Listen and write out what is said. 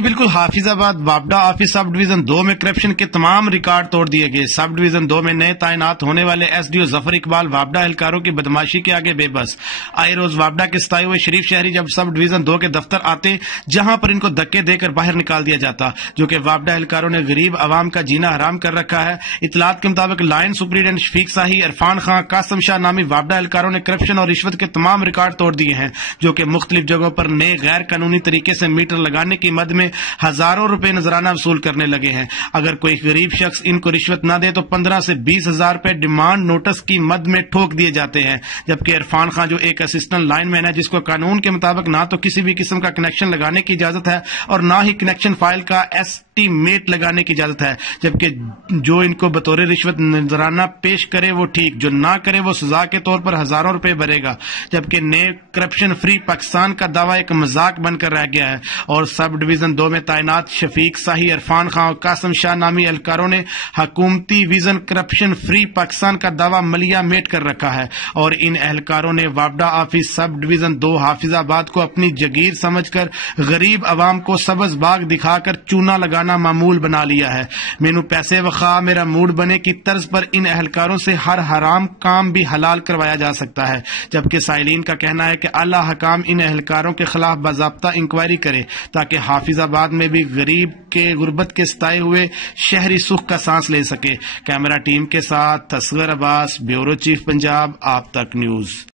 بالکل حافظ آباد وابڈا آفس سب ڈویژن 2 میں کرپشن کے تمام ریکارڈ توڑ دیے گئے. سب ڈویژن 2 میں نئے تعینات ہونے والے ایس ڈی او ظفر اقبال وابڈا اہلکاروں کی بدماشی کے آگے بے بس. آئے روز وابڈا کے ستائے ہوئے شریف شہری جب سب ڈویژن 2 کے دفتر آتے جہاں پر ان کو دھکے دے کر باہر نکال دیا جاتا، جو کہ وابڈا اہلکاروں نے غریب عوام کا جینا حرام کر رکھا ہے. اطلاعات کے مطابق لائن سپرنٹینڈنٹ شفیق ساہی، عرفان خان، قاسم شاہ نامی وابڈا اہلکاروں نے کرپشن اور رشوت کے تمام ریکارڈ توڑ دیے ہیں، جو کہ مختلف جگہوں پر نئے غیر قانونی طریقے سے میٹر لگانے کی مد میں ہزاروں روپے نذرانہ وصول کرنے لگے ہیں. اگر کوئی غریب شخص ان کو رشوت نہ دے تو 15 سے 20 ہزار روپے ڈیمانڈ نوٹس کی مد میں ٹھوک دیے جاتے ہیں. جبکہ عرفان خان جو ایک اسسٹنٹ لائن مین ہے، جس کو قانون کے مطابق نہ تو کسی بھی قسم کا کنیکشن لگانے کی اجازت ہے اور نہ ہی کنیکشن فائل کا ایسٹیمیٹ لگانے کی اجازت ہے، جبکہ جو ان کو بطور رشوت نذرانہ پیش کرے وہ ٹھیک، جو نہ کرے وہ سزا کے طور پر ہزاروں روپے بھرے گا. جبکہ نئے کرپشن فری پاکستان کا دعویٰ ایک مذاق بن کر رہ گیا ہے اور سب ڈویژن 2 میں تعینات شفیق ساہی، عرفان خان اور قاسم شاہ نامی اہلکاروں نے حکومتی ویژن کرپشن فری پاکستان کا دعویٰ ملیا میٹ کر رکھا ہے. اور ان اہلکاروں نے وابڈا آفس سب ڈویژن 2 حافظ آباد کو اپنی جگیر سمجھ کر غریب عوام کو سبز باغ دکھا کر چونا لگانا معمول بنا لیا ہے. مینو پیسے وخا میرا موڈ بنے کی طرز پر ان اہلکاروں سے ہر حرام کام بھی حلال کروایا جا سکتا ہے. جبکہ سائلین کا کہنا ہے کہ اعلیٰ حکام ان اہلکاروں کے خلاف باضابطہ انکوائری کرے تاکہ حافظ آباد میں بھی غریب کے غربت کے ستائے ہوئے شہری سکھ کا سانس لے سکے. کیمرہ ٹیم کے ساتھ اصغر عباس، بیورو چیف پنجاب، آپ تک نیوز.